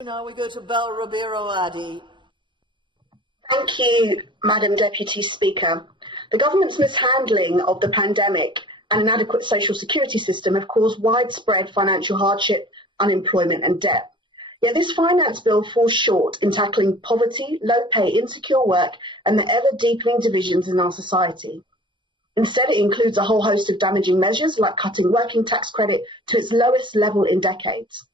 Now we go to Bell Ribeiro-Addy. Thank you, Madam Deputy Speaker. The government's mishandling of the pandemic and inadequate social security system have caused widespread financial hardship, unemployment and debt. Yet this finance bill falls short in tackling poverty, low pay, insecure work and the ever-deepening divisions in our society. Instead, it includes a whole host of damaging measures like cutting working tax credit to its lowest level in decades.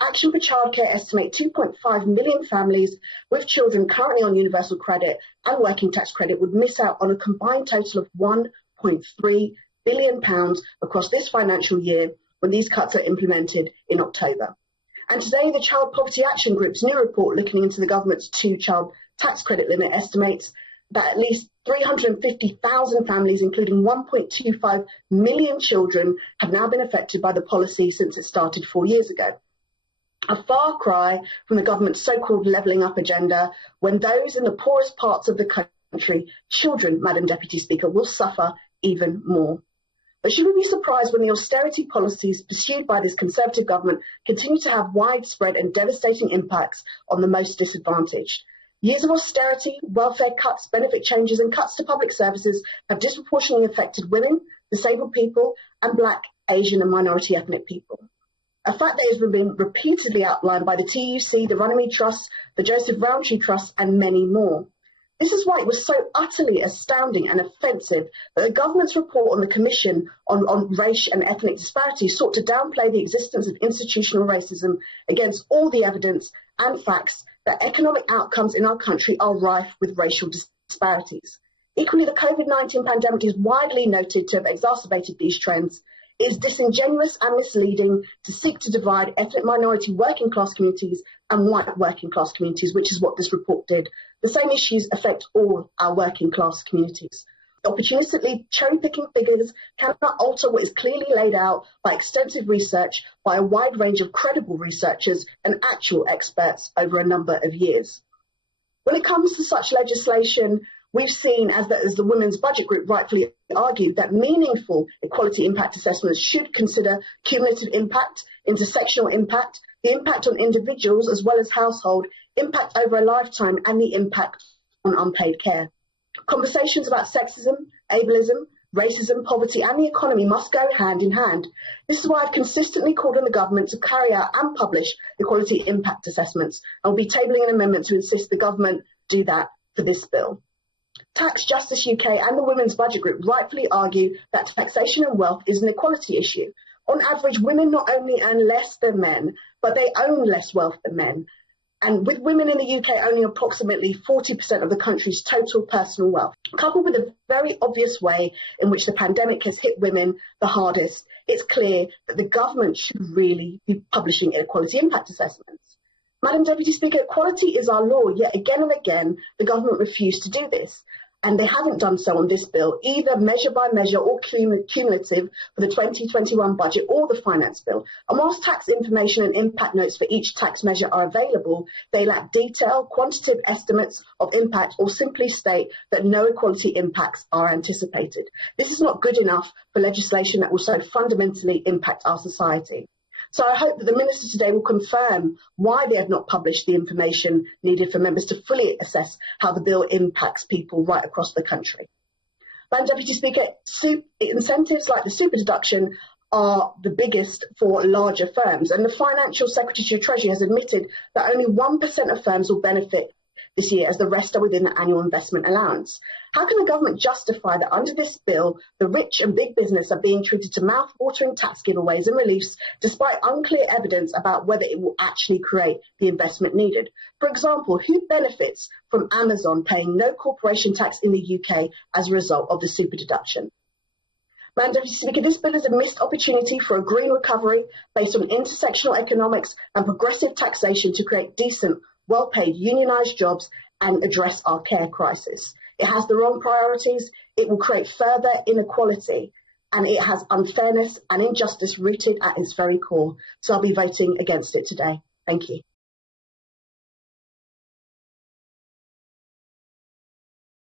Action for Childcare estimate 2.5 million families with children currently on universal credit and working tax credit would miss out on a combined total of £1.3 billion across this financial year when these cuts are implemented in October. And today, the Child Poverty Action Group's new report looking into the government's two-child tax credit limit estimates that at least 350,000 families, including 1.25 million children, have now been affected by the policy since it started 4 years ago. A far cry from the government's so-called levelling up agenda, when those in the poorest parts of the country, children, Madam Deputy Speaker, will suffer even more. But should we be surprised when the austerity policies pursued by this Conservative government continue to have widespread and devastating impacts on the most disadvantaged? Years of austerity, welfare cuts, benefit changes and cuts to public services have disproportionately affected women, disabled people and Black, Asian and minority ethnic people. A fact that has been repeatedly outlined by the TUC, the Runnymede Trust, the Joseph Rowntree Trust and many more. This is why it was so utterly astounding and offensive that the government's report on the Commission on Race and Ethnic Disparities sought to downplay the existence of institutional racism against all the evidence and facts that economic outcomes in our country are rife with racial disparities. Equally, the COVID-19 pandemic is widely noted to have exacerbated these trends. It is disingenuous and misleading to seek to divide ethnic minority working class communities and white working class communities, which is what this report did. The same issues affect all our working class communities. Opportunistically cherry-picking figures cannot alter what is clearly laid out by extensive research by a wide range of credible researchers and actual experts over a number of years. When it comes to such legislation, we've seen, as the Women's Budget Group rightfully argued, that meaningful equality impact assessments should consider cumulative impact, intersectional impact, the impact on individuals as well as household, impact over a lifetime, and the impact on unpaid care. Conversations about sexism, ableism, racism, poverty, and the economy must go hand in hand. This is why I've consistently called on the government to carry out and publish equality impact assessments, and will be tabling an amendment to insist the government do that for this bill. Tax Justice UK and the Women's Budget Group rightfully argue that taxation and wealth is an equality issue. On average, women not only earn less than men, but they own less wealth than men. And with women in the UK owning approximately 40% of the country's total personal wealth, coupled with a very obvious way in which the pandemic has hit women the hardest, it's clear that the government should really be publishing equality impact assessments. Madam Deputy Speaker, equality is our law, yet again and again the government refused to do this. And they haven't done so on this bill, either measure by measure or cumulative for the 2021 budget or the finance bill. And whilst tax information and impact notes for each tax measure are available, they lack detailed, quantitative estimates of impact or simply state that no equality impacts are anticipated. This is not good enough for legislation that will so fundamentally impact our society. So I hope that the Minister today will confirm why they have not published the information needed for members to fully assess how the bill impacts people right across the country. Madam Deputy Speaker, incentives like the super-deduction are the biggest for larger firms, and the Financial Secretary of Treasury has admitted that only 1% of firms will benefit this year, as the rest are within the annual investment allowance. How can the government justify that under this bill, the rich and big business are being treated to mouth-watering tax giveaways and reliefs, despite unclear evidence about whether it will actually create the investment needed? For example, who benefits from Amazon paying no corporation tax in the UK as a result of the super-deduction? Madam Deputy Speaker, this bill is a missed opportunity for a green recovery based on intersectional economics and progressive taxation to create decent, well-paid, unionised jobs and address our care crisis. It has the wrong priorities, it will create further inequality, and it has unfairness and injustice rooted at its very core. So I'll be voting against it today. Thank you.